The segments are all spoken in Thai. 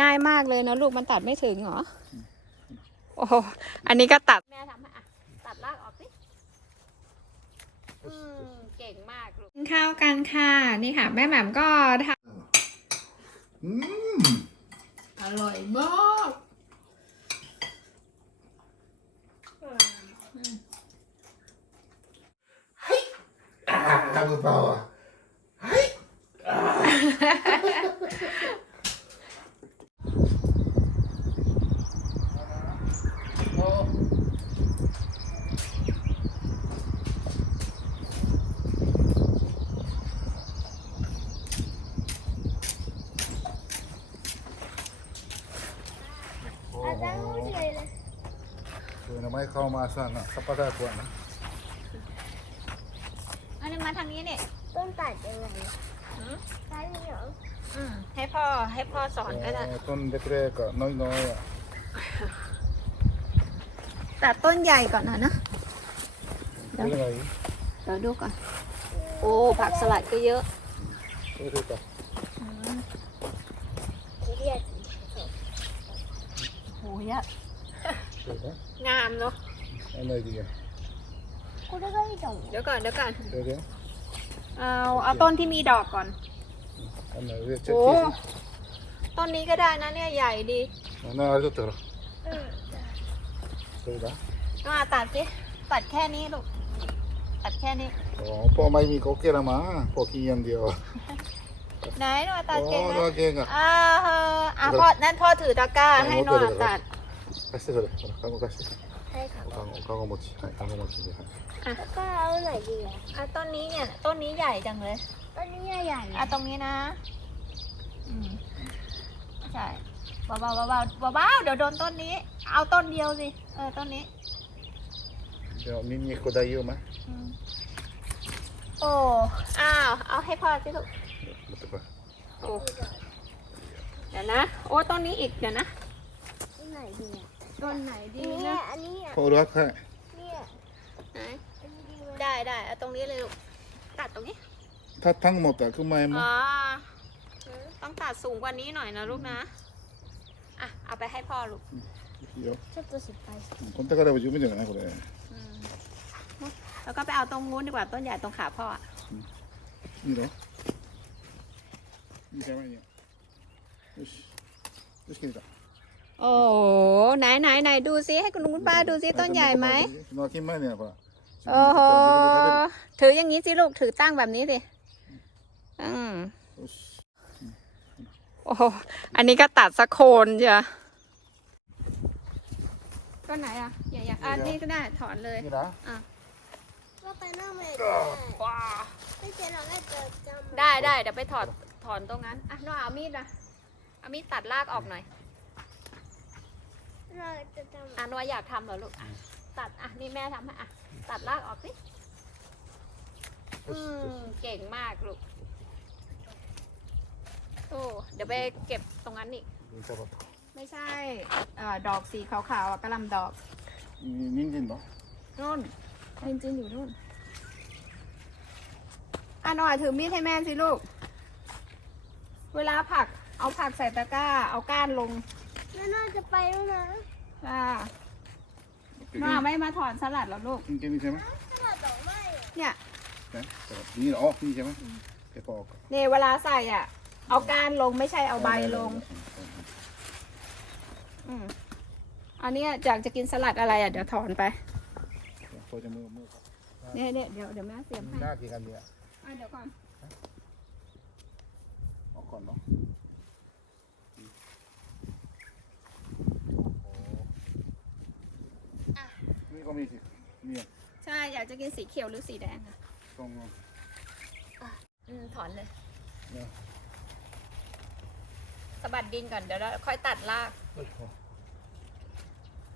ง่ายมากเลยนะลูกมันตัดไม่ถึงเหรอ โอ้โอันนี้ก็ตัด แม่ทำให้ตัดรากออกสิเก่งมากลูกกินข้าวกันค่ะ นี่ค่ะ แม่แหม่มก็ทำอร่อยมากอ่ามือเบล่าอะ Rồi nó mới เข้ามาสั่งอะสัปดาห์กว่านะอันนี้มาทางนี้เนี่ยต้นตัดยังไงใช่ไหมเหรออืมให้พ่อให้พ่อสอนก็ได้ 어, 돈ล็กๆอะน้อยๆอะตัดต้นใหญ่ก่อนนะนะเป็นไงเดี๋ยวดูก่อน โอ้ ผักสลัดก็เยอะ เออถูกอะเรียกโหยะเดี๋ยวนะ งามเนาะอะไรดีอะกูได้ก็ไม่懂เดี๋ยวก่อนเดี๋ยวก่อนเดี๋ยวเดี๋ยวเอาเอาต้นที่มีดอกก่อนอันไหนเรียกเช็คโอ้ที่สิต้นนี้ก็ได้นะเนี่ยใหญ่ดีอันนั้นอะไรตัวเหรอถูกอะน้องอาตัดสิตัดแค่นี้ลูกตัดแค่นี้อ๋อพ่อไม่มีก็เกล้ามาพ่อกินอย่างเดียว ไหนน้องอาตัดโอ้เก่งตัวนะเก่งอะ อ่าเอออะพ่อนั่นพ่อถือตะกร้าให้น้องอาตัด 貸してそれほらカゴ貸して ใช่ค่ะ おカゴおカゴ持ちはいカゴ持ちではい แล้วก็เอาไหนดีอ่ะ อ่ะต้นนี้เนี่ย ต้นนี้ใหญ่จังเลย ต้นนี้ใหญ่ อ่ะตรงนี้นะ อืมใช่เบาๆเบาๆเบาๆเดี๋ยวโดนต้นนี้ เอาต้นเดียวสิ เออ ต้นนี้ でもニンニク大丈夫ไหม อืมโอ้ อ้าว เอาให้พ่อสิลูก 持ってこい โอ้ เดี๋ยวนะ โอ้ ต้นนี้อีก เดี๋ยวนะ ต้น ไหนดีอ่ะ ต้นไหนดี นี่ นะ อันนี้อ่ะ ポールははい เนี่ย ไหน อันนี้ดีไหม ได้ได้เอาตรงนี้เลยลูก ตัดตรงนี้ たタン持ったら熊 อ๋ 山 อ ต้องตัดสูงกว่านี้หน่อยนะลูกนะ อ่ะ เอาไปให้พ่อลูก いいよちょっと失敗したこの高でも十分じゃないこれ อืมแล้วก็ไปเอาตรงนู้นดีกว่าต้นใหญ่ตรงขาพ่ออะ いいのいいじゃないよよしよし切れた โอ้โหไหนไหนไหนดูซิให้คุณลุงคุณป้าดูซิต้นใหญ่ไหมนอขี้ไม่เนี่ยป่ะโอ้โหถืออย่างนี้สิลูกถือตั้งแบบนี้สิอืมโอ้อันนี้ก็ตัดสะโคนเชียต้นไหนอะใหญ่ๆอันนี้ก็ได้ถอนเลยนะอะเลยได้เได้ได้เดี๋ยวไปถอดถอนตรงนั้นอะน้องเอามีดนะเอามีดตัดรากออกหน่อย เราจะทำอะนวอยากทำเหรอลูกตัดอะนี่แม่ทำให้อะตัดรากออกสิอืมเก่งมากลูกโอ้เดี๋ยวไปเก็บตรงนั้นนี่.ไม่ใช่เอ่อดอกสีขาวๆอะกระหลำดอก 이 민진 너. นู่นจริงๆอยู่นู่นอาน่อยถือมีดให้แม่สิลูก เวลาผักเอาผักใส่ตะกร้า เอาก้านลง แม่น่าจะไปแล้วนะอ่ามาไม่มาถอนสลัดแล้วลูกเกมีใช่ไหมสลัดต่อไม่เนี่ยนี่เหรอนี่ใช่ไหมแกปอกเนี่ยเวลาใส่อะ เอาการลงไม่ใช่เอาใบลง อืมอันนี้ยจากจะกินสลัดอะไรอะ เดี๋ยวถอนไปโคจะมือมือเนี่ยเนี่ยเดี๋ยวเดี๋ยวแม่เตรียมให้หน้ากี่กันเนี่ยอะเดี๋ยวก่อนเอาก่อนเนาะ นี่ก็มีสินี่ใช่อยากจะกินสีเขียวหรือสีแดงอะตรงอืมถอนเลยเนี่ยสะบัดดินก่อนเดี๋ยวเราค่อยตัดรากโอ้โห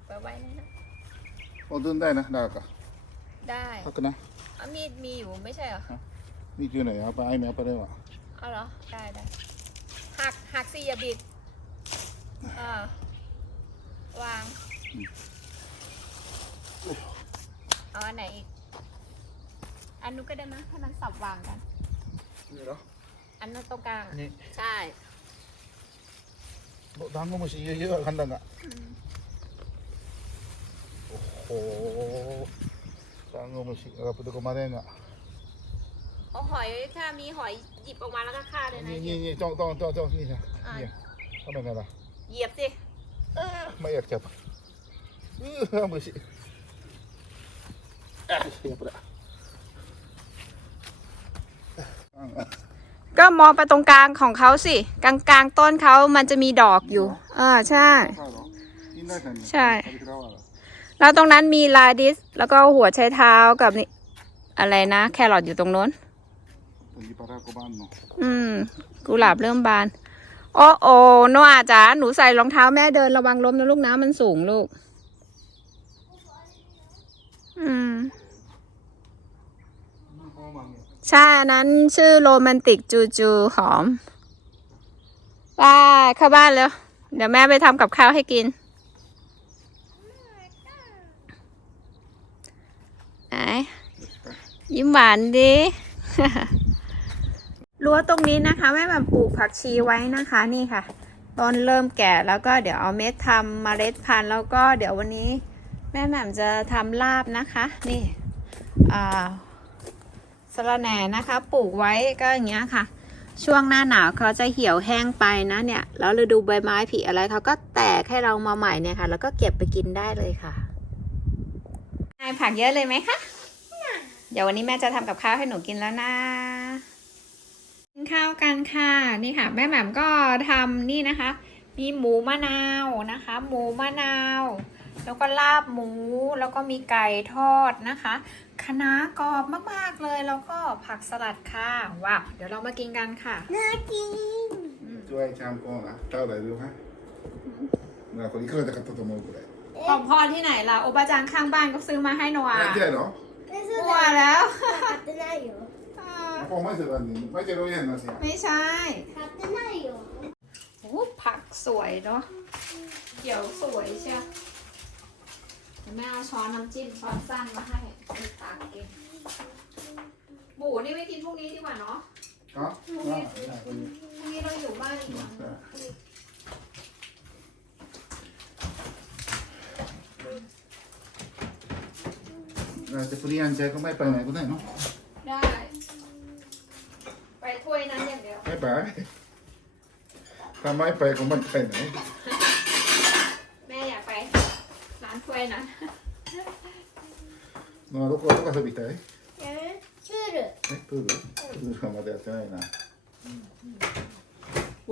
ไว้ไว้นะฮะโอ้ดึงได้นะได้ก็ได้พักนะเอามีดมีอยู่ไม่ใช่เหรอนี่คือไหนเอาไปไอ้แมวไปได้หรอเอาเหรอได้ได้หักหักสี่อย่าบิดเออวาง เอาอันไหนอีก อันนู้ก็ได้นะให้มันสับวางกัน นี่เหรออันนู้นตรงกลาง นี่ใช่ ดังก็มาสีเยอะๆขนาดังอะโอ้โหดังก็มาสีเออไปดูกัมาได้น่ะเอาหอยถ้ามีหอยหยิบออกมาแล้วก็ฆ่าเลยนะนี่นี่นี่จ้องจ้องจ้องนี่นะเนี่ยทำไมไงล่ะเหยียบสิ เอะไม่อยากจับเออมือสิ ก็มองไปตรงกลางของเขาสิ กลางกลางๆต้นเขามันจะมีดอกอยู่อ่าใช่ ใช่ แล้วตรงนั้นมีลาดิส แล้วก็หัวไชเท้ากับนี่อะไรนะ แครอทอยู่ตรงโน้น อืม กุหลาบเริ่มบาน โอ้โอโนอาจ๋าหนูใส่รองเท้าแม่เดินระวังล้มนะลูกน้ำมันสูงลูก อืม ใช่อันนั้นชื่อโรแมนติกจูจูหอมไปเข้าบ้านแล้ว เดี๋ยวแม่ไปทำกับข้าวให้กิน ไหน ยิ้มหวานดิรั้วตรงนี้นะคะ แม่แบบปลูกผักชีไว้นะคะนี่ค่ะ ต้นเริ่มแก่แล้วก็เดี๋ยวเอาเม็ดทำเมล็ดพันธุ์แล้วก็เดี๋ยววันนี้ ม่แหม่มจะทำลาบนะคะ นี่อ่าสะระแหน่นะคะ ปลูกไว้ก็อย่างเงี้ยค่ะ ช่วงหน้าหนาวเขาจะเหี่ยวแห้งไปนะเนี่ย แล้วฤดูใบไม้ผลิอะไรเขาก็แตกให้เรามาใหม่เนี่ยค่ะ แล้วก็เก็บไปกินได้เลยค่ะนายผักเยอะเลยไหมคะ เดี๋ยววันนี้แม่จะทำกับข้าวให้หนูกินแล้วนะ กินข้าวกันค่ะ นี่ค่ะ แม่แหม่มก็ทำนี่นะคะ มีหมูมะนาวนะคะ หมูมะนาว แล้วก็ลาบหมู แล้วก็มีไก่ทอดนะคะคะน้ากรอบมากๆเลย แล้วก็ผักสลัดค่ะ ว้าว เดี๋ยวเรามากินกันค่ะ น่ากิน ช่วยชามก่อนนะเท่าไหร่รู้ไหมนะคนนี้เคยจะกัดตัวโมกุเลย ของพ่อที่ไหนล่ะ โอบาจางข้างบ้านก็ซื้อมาให้โนอา ไม่ใช่หรอ ไม่ซื้อ มัวแล้ว 買ってないよ อ่า พอไม่เสร็จวันนี้ไม่เจอรู้ยังนะสิ ไม่ใช่ 買ってないよ โอ้ผักสวยเนาะเขียวสวยเชียวเดี๋ยว แม่เอาช้อนน้ำจิ้มช้อนสั้นมาให้ไปตักกินหมูนี่ไม่กินพวกนี้ดีกว่าเนาะอ๋อพรุ่งนี้เราอยู่บ้านอีกวันหนึ่งน่าจะปรีอันใจก็ไม่ไปไหนก็ได้เนาะได้ ไปถ้วยนั้นอย่างเดียว ไม่ไปถ้าไม่ไปก็ไม่ไปไหน แม่อยากไป ร้านถ้วยนั้น のどこどこ遊びたいえプールえプールプールはまだやってないな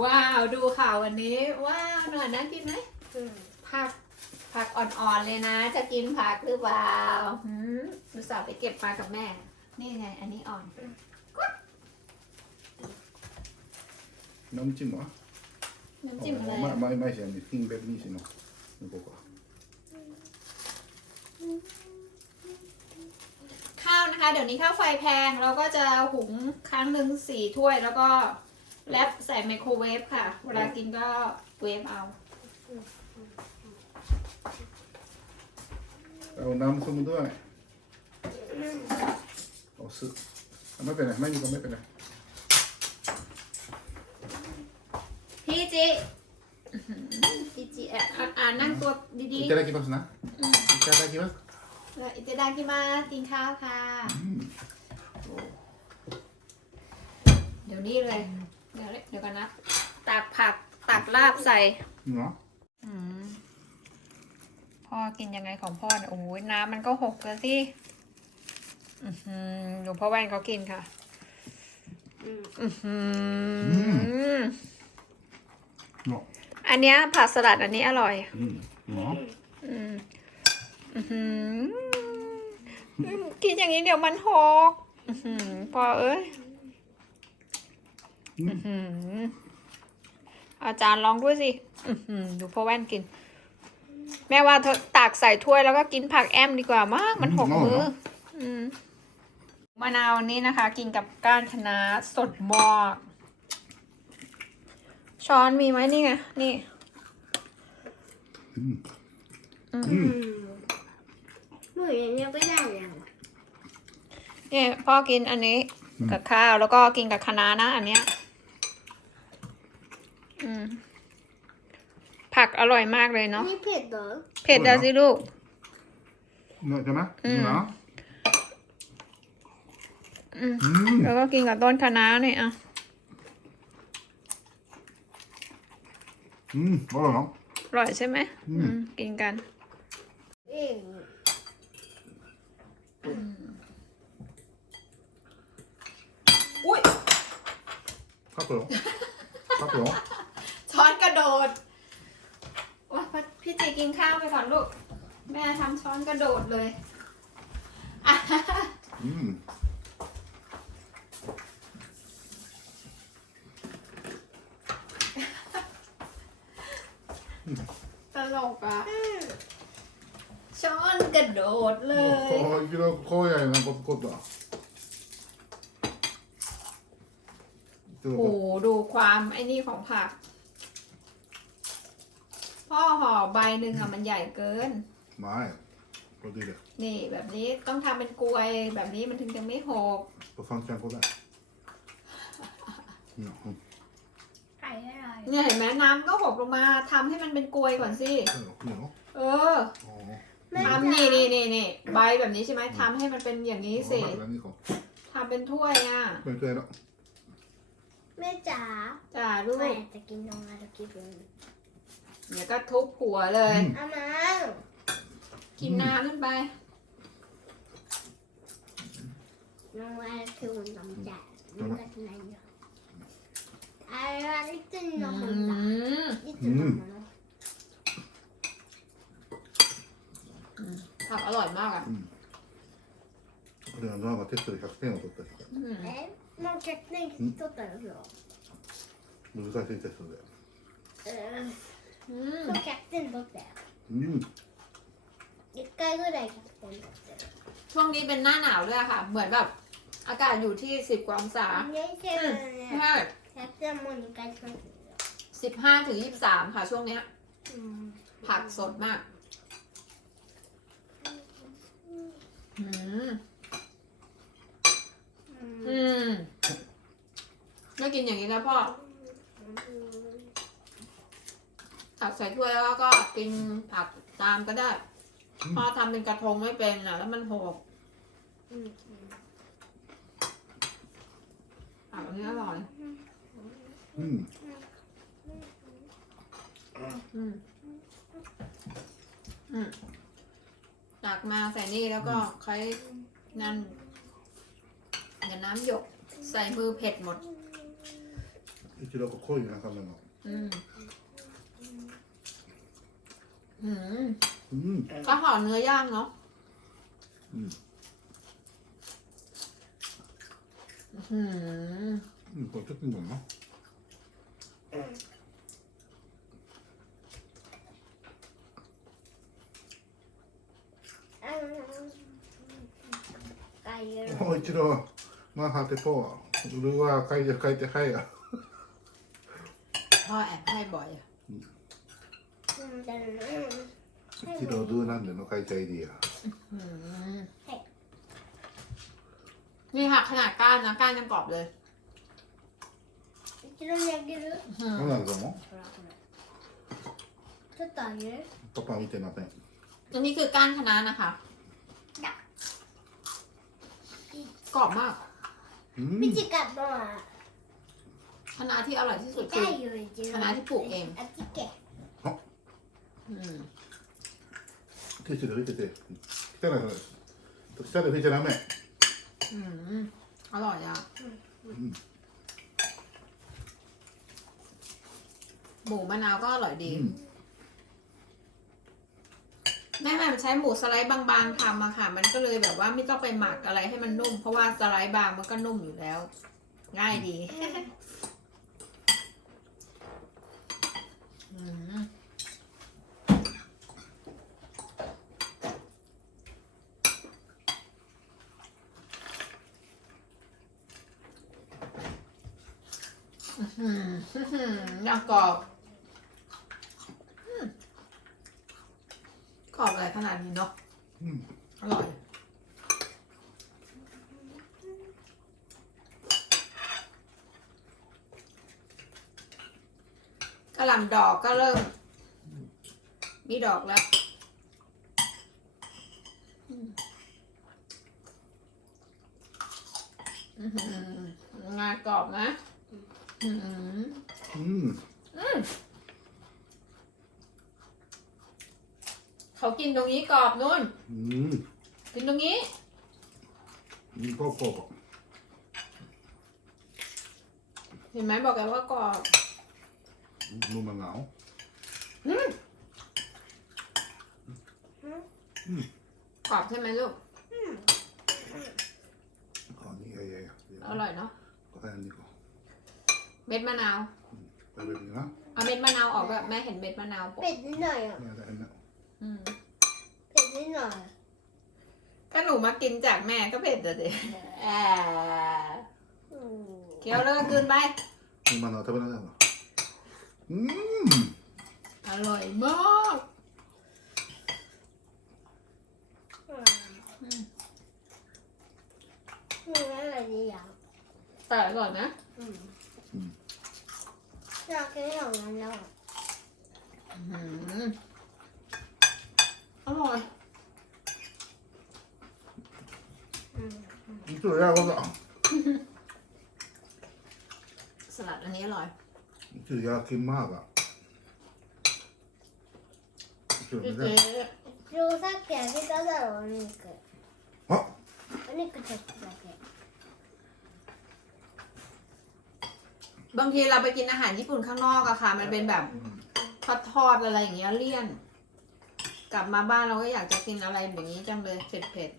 ว้าวดูข่าววันนี้ ว้าวหน่อยนะกินไหมผักผักอ่อนๆเลยนะ จะกินผักหรือเปล่าหืมดูสาวไปเก็บมากับแม่ นี่ไง อันนี้อ่อน น้ำจิ้มวะ น้ำจิ้มอะไร ま อะ あ、前々しやね、フィンベルニーシの。向こうか。 ข้าวนะคะ เดี๋ยวนี้ข้าวไฟแพง เราก็จะหุงครั้งหนึ่งสี่ถ้วย แล้วก็แรปใส่ไมโครเวฟค่ะ เวลากินก็เวฟเอา เอาน้ำส้มด้วยโอ้สึไม่เป็นไรไม่มีก็ไม่เป็นไร พี่จิอื้อหือพี่จิแอบอ่ะอ่านนั่งตัวดี いただきますな。いただきます。 ๆแล้วอิตาดากิมากินข้าวค่ะ เดี๋ยวนี้เลย เดี๋ยวเดี๋ยวกันนะ ตักผัก ตักลาบใส่ เนาะอืมพ่อกินยังไงของพ่อเนี่ยโอ้ยน้ำมันก็หกเลยสิอือหือหลวงพ่อแว่นเขากินค่ะ อือหือเนาะอันเนี้ยผักสลัดอันนี้อร่อย อืมเนาะอืมอื้อหือ กินอย่างนี้เดี๋ยวมันหกอื้อหือพอเอ้ยอื้อหืออาจารย์ลองด้วยสิอื้อหือดูพ่อแว่นกิน แม่ว่าเธอตักใส่ถ้วยแล้วก็กินผักแอมดีกว่ามาก มันหกมืออืมมะนาวนี้นะคะ กินกับก้านคะน้าสดมากช้อนมีไหมนี่ไง นี่ อืม ย่งเดียก็ได้แล้วอเนี่ยพ่อกินอันนี้กับข้าวแล้วก็กินกับคะนานะอันเนี้ยผักอร่อยมากเลยเนาะนี่เผ็ดเหรอเผ็ดนะสิลูก เนี่ยใช่ไหมเนอะอแล้วก็กินกับต้นคะนาเนี่ยอะอืมอร่อยเนาะ อร่อยใช่ไหมมกินกันอ อุ้ยครับผมครับผมช้อนกระโดดว้าพี่จีกินข้าวไปก่อนลูก แม่ทำช้อนกระโดดเลยอะอืมตลกอะ ช้อนกระโดดเลยโอ้ยกิโลโคใหญ่นะกดกดอะโอ้โหดูความไอ้นี่ของผัก พ่อห่อใบหนึ่งอะมันใหญ่เกินไม่พอดีเลยนี่แบบนี้ต้องทำเป็นกลวยแบบนี้มันถึงจะไม่หกตัวฟังแกงก็ได้เนี่ยอืมไก่อะไรเนี่ยเห็นไหมน้ำก็หกลงมาทำให้มันเป็นกลวยก่อนสิเหนียวเออ อ๋อ ทำนี่นี่นี่นี่ใบแบบนี้ใช่ไหมทำให้มันเป็นอย่างนี้สิแล้วนี่ของทำเป็นถ้วยอะไม่เคยแล้วแม่จ๋าจ้าลูกแม่จะกินนมอะไรกินเป็นเดี๋ยวก็ทุบหัวเลยอามากินน้ำขึ้นไปนมอะไรคือมันนมจ๋ามันก็จะไหนเนาะอะไรที่นอืมมันจ๋ามที่จะนมมัน ผักอร่อยมากอ่ะ これはノアがテストで100点を取った人 อืม えもう100点取ったよ難しいテストでうん อืม そう100点取ったようん1回ぐらい100点取ってる ช่วงนี้เป็นหน้าหนาวด้วยอะค่ะ เหมือนแบบอากาศอยู่ที่สิบกว่าองศา 2年生だね ใช่ 100点もう2回取ってるよ สิบห้าถึงยี่สิบสามค่ะ ช่วงเนี้ย うん ผักสดมาก อืมอืมก็กินอย่างนี้นะพ่อตักใส่ถ้วยแล้วก็กินผักตามก็ได้ พ่อทำเป็นกระทงไม่เป็นนะแล้วมันหกผักอันนี้อร่อย อืมอืมอืม ตักมาใส่นี่แล้วก็ใช้นั่นอย่าน้ำหยก ใส่มือเผ็ดหมด 一郎濃い中身の อืม อืม うん ก็ห่อเนื้อย่างเนาะ うん、 อืม うん、これちょっといいのかなあ いうお一郎まあはてぽうルアー書いて書いてはいや พ่อแอบให้บ่อยอะ うんだね一郎ルーなんでの書いちゃいでや อืมนี่ค่ะขนาดก้านนะก้านยังกรอบเลย 一度にあげる อืม そうなるかもちょっとあげるパパ見てません อันนี้คือก้านคะน้านะคะ กรอบมาก うん短かったわ คะน้าที่อร่อยที่สุดคือ 痛いよ一度 คะน้าที่ปลูกเอง あっちけ อืม ティッシュで拭いてて汚いから下で拭いちゃダメ อืมอร่อยอ่ะ うん หมูมะนาวก็อร่อยดี うん แม่แม่ใช้หมูสไลด์บางๆทำอะค่ะ มันก็เลยแบบว่าไม่ต้องไปหมักอะไรให้มันนุ่ม เพราะว่าสไลด์บางมันก็นุ่มอยู่แล้ว ง่ายดีอืมอื้อหืออื้อหือย่ากรอบอืมกร อบอะไรขนาดนี้เนาะうんอร่อย กระหล่ำดอกก็เริ่ม มีดอกแล้วอืมอื้อหืองากรอบนะอื้อหือ อืม เขากิ นตรงนี้กรอบนู่นอืมกินตรงนี้อืมพ่อพ่อเห็นไหมบอกแล้วว่ากรอบนุ่มมะนาวกรอบใช่ไหมลูกอ๋อนี่ไอ้ไอ้อร่อยเนาะก็ได้อันนี้ก่อนเม็ดมะนาว ไปแบบนี้นะเอาเม็ดมะนาวออกแบบแม่เห็นเม็ดมะนาวปะเป็ดนิดหน่อยอะเนี่ยได้อันนี้อืมเป็ด นิดหน่อย ก็หนูมากินจากแม่ก็เผ็ดอะสิแอะ อืม เคี้ยวแล้วก็กลืนไป นุ่มมะนาว食べられないのอืม อร่อยมาก อืมอืมอะไรดีอ่ะ แต่อร่อยนะ อืมอยากกินของนั้นแล้วอะ อืมอร่อย จุดยรกก็สั่สลัดอันนี้อร่อยจุดยากินมากอะจุดไม่ได้今日さっきあげただろお肉あお肉ちょっとだけบางทีเราไปกินอาหารญี่ปุ่นข้างนอกอะค่ะ มันเป็นแบบทอดทอดอะไรอย่างเงี้ยเลี่ยน กลับมาบ้านเราก็อยากจะกินอะไรแบบนี้จังเลยเผ็ดเผ็ด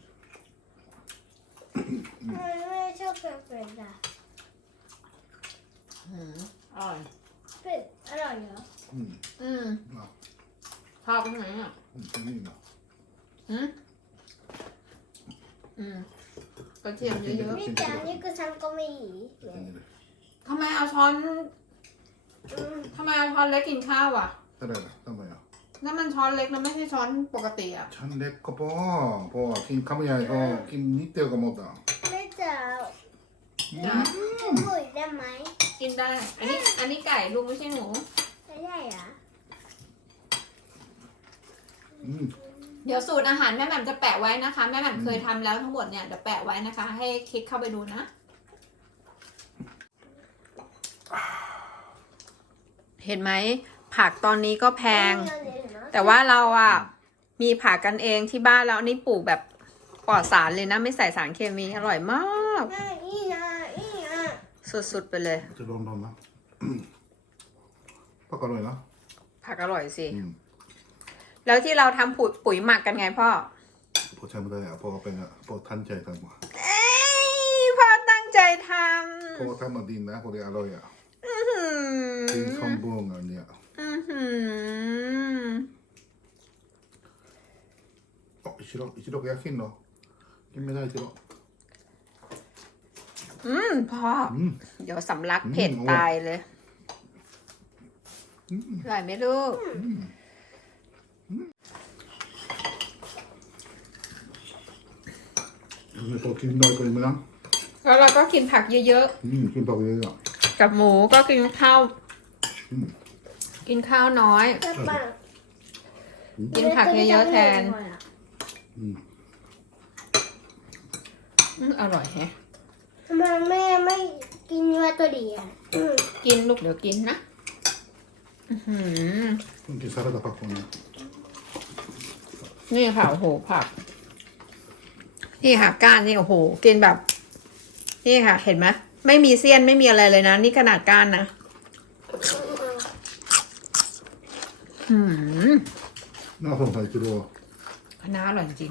ไมแม่ชอบเผ็ดๆอะอืมอร่อย เผ็ดอร่อยเหรออืมอืมชอบไหมอะอืมอืมอืมกระเทียมเยอะๆนี่จานนี้ก็ฉันก็ไม่หยีเทำไมเอาช้อนทำไมเอาช้อนเล็กกินข้าวอะทำไมอะทำไมอะนั่นมันช้อนเล็กนะไม่ใช่ช้อนปกติอะช้อนเล็กก็พอพอกินข้าวใหญ่ก็กินนิดเดียวก็หมดอะ นะหมุยได้ไหมกินได้ อันนี้ อันนี้ไก่ลูกไม่ใช่หมูไม่ได้เหรอเดี๋ยวสูตรอาหารแม่แหม่มจะแปะไว้นะคะ แม่แหม่มเคยทำแล้วทั้งหมดเนี่ยเดี๋ยวแปะไว้นะคะ ให้คลิกเข้าไปดูนะ เห็นไหมผักตอนนี้ก็แพง แต่ว่าเราอะมีผักกันเองที่บ้านแล้วนี่ปลูกแบบปลอดสารเลยนะ ไม่ใส่สารเคมีอร่อยมากนี่ สุดๆไปเลย จะลองดนงนะผักอร่อยนะผักอร่อยสิแล้วที่เราทำปุ๋ยหมักกันไงพ่อพ่อใช้ไม่ได้อะพอเป็นอะพ่อท่านใจทำอาเอ้ยพ่อตั้งใจทำพ่อทำมาดีนะคอเดีอร่อยอะอื้อหืกินข้าวอบ้วงอันเนี้ยอื้อหืออ๋ออิชิโร่อิชิโร่แกกินเนาะกินไม่ได้อิชิโร่ อืมพ่อเดี๋ยวสำลักเผ็ดตายเลยอร่อยไหมลูก มีพอกินได้ก็เลยมั้ยนะแล้วเราก็กินผักเยอะอืมกินพอกเยอะกับหมูก็กินข้าวกินข้าวน้อย กินผักเยอะๆแทน อืมอืมอร่อยแฮะ ทำไมแม่ไม่กินเนื้อตัวดีอ่ะอืม กินลูกเดี๋ยวกินนะอื้อหือ 今季サラダパックね นี่ค่ะโอ้โหผัก นี่ค่ะก้านนี่โอ้โห กินแบบ นี่ค่ะ เห็นไหมไม่มีเสี้ยนไม่มีอะไรเลยนะ นี่ขนาดก้านนะหืม なそのさ一郎は คณะอร่อยจริง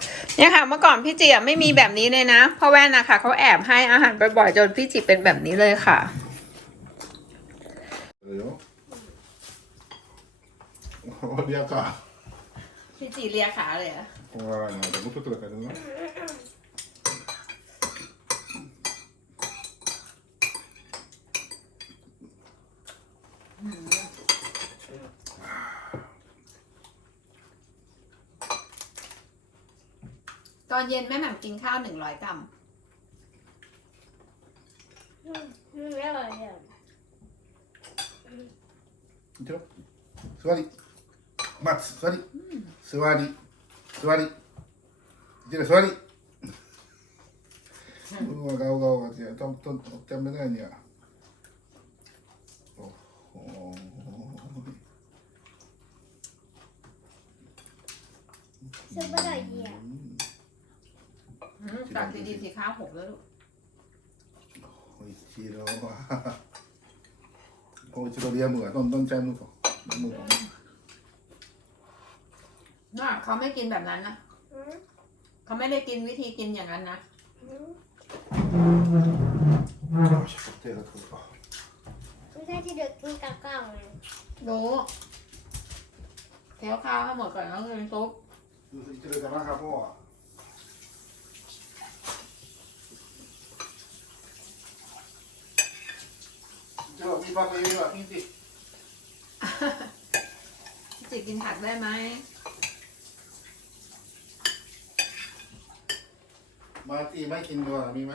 นี่ยค่ะเมื่อก่อนพี่จีไม่มีแบบนี้เลยนะพ่อแว่นนะคะเขาแอบให้อาหารบ่อยๆจนพี่จีเป็นแบบนี้เลยค่ะ เรียกค่ะพี่จีเรียกขาเลยอะ, ตอนเย็นแม่แหม่มกินข้าวหนึ่งร้อยกรัม ไม่อร่อยเลย いくよ座り待つ座り座り座りいける座りうわガオガオが違うとんとんとんちゃんめないに กแล้วลูกโอ้ยชิโร่โอ้ยชิโร่เรียมือต้นต้นใจมือก่อนมือก่น่าเขาไม่กินแบบนั้นนะเขาไม่ได้กินวิธีกินอย่างนั้นนะไม่ใช่ที่เด็กกินกับข้าวไงรู้เคี้ยวข้าวให้หมดก่อนแล้วกินซุปดูสิเจอกันนะครับพ่อ カポはじゃあみばというはピンチ พี่จีกินผักได้ไหม มาตีไม่กินก่อนมีไหม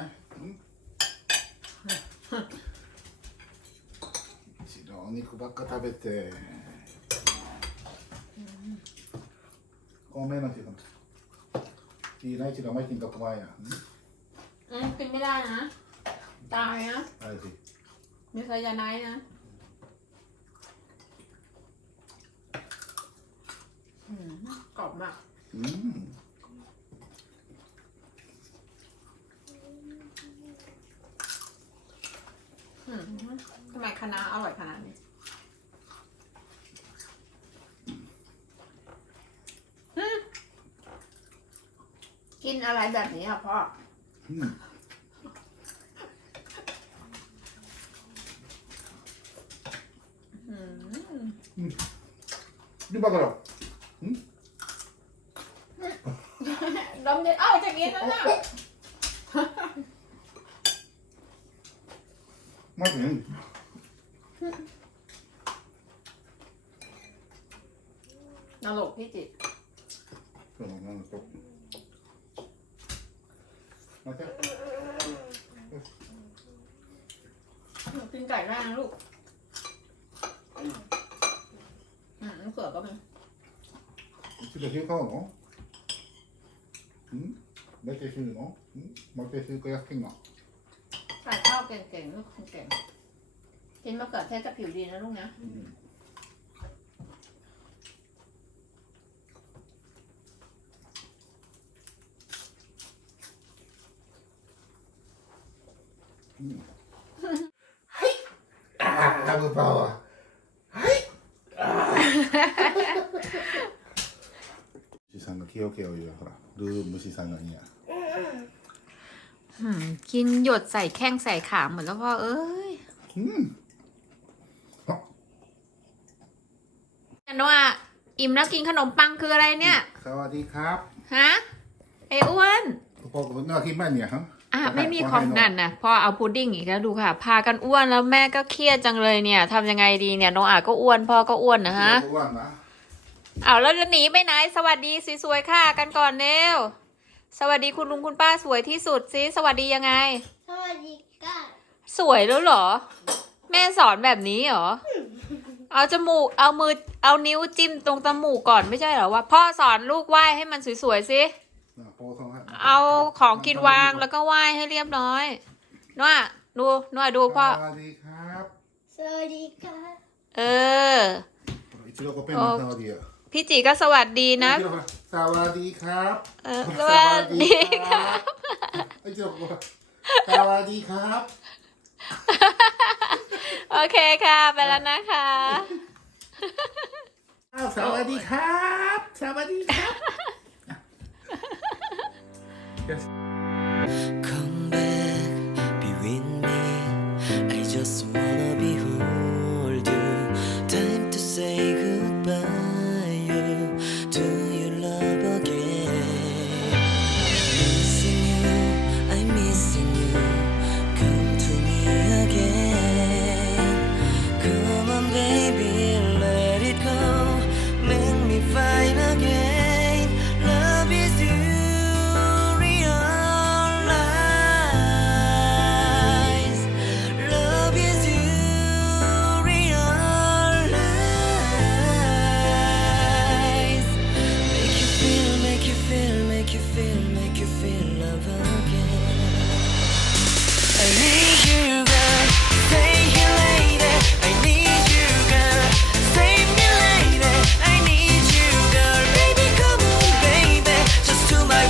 白お肉ばっか食べて米の人いいな一度ไม่กินกับไม่อ่ะ อืมกินไม่ได้นะ ตายนะ อะไรสิ มีไซยาไนด์นะอืมกรอบมาก อืมอืมทำไมคะน้าอร่อยขนาดนี้ อืมกินอะไรแบบนี้อะพ่อ อืม อืม ดูบ้ากระดกดมเด็ดอ้าวจะกินแล้วนะมาถึงนรกพี่จิตเรื่องของนรกมาเถอะกินไก่ได้นลูก อืมเสือก็เป็น 一度休暇なのうん大体休のうん毎回休暇やってんの ใส่ข้าวเก่งๆลูกเก่งๆกินมะเขือเทศจะผิวดีนะลูกนะ うんうんはいあーラブパワー คี้เคี้ยอยู่อะครับดูมือซีซังอะไรเงี้ยหืมกินหยดใส่แข้งใส่ขาเหมือนแล้วพ่อเอ้ยอืมอันว่าอิ่มแล้วกินขนมปังคืออะไรเนี่ย สวัสดีครับฮะไออ้วนพอกับน่าคิดมากเนี่ยฮะอะไม่มีของนั่นนะพอเอาพุดดิ้งอีกแล้วดูค่ะ พากันอ้วนแล้วแม่ก็เครียดจังเลยเนี่ยทำยังไงดีเนี่ยน้องอาก็อ้วนพ่อก็อ้วนนะฮะ อ้วนนะ เอาแล้วจะหนีไปไหน สวัสดีสวยๆค่ะ กันก่อนเร็ว สวัสดีคุณลุงคุณป้าสวยที่สุดสิสวัสดียังไง สวัสดีค่ะสวยแล้วเหรอ แม่สอนแบบนี้เหรอ เอาจมูก เอามือ เอานิ้วจิ้มตรงจมูกก่อนไม่ใช่เหรอว่า พ่อสอนลูกไหว้ให้มันสวยๆสิน่ะโปรทองฮะเอาของกินวางแล้วก็ไหว้ให้เรียบร้อยน่ะดูน่ะดูพ่อ สวัสดีครับ สวัสดีค่ะเออ พี่จีก็สวัสดีนะ สวัสดีครับสวัสดีครับไอจบว่าสวัสดีครับ โอเคค่ะ ไปแล้วนะคะสวัสดีครับ สวัสดีครับ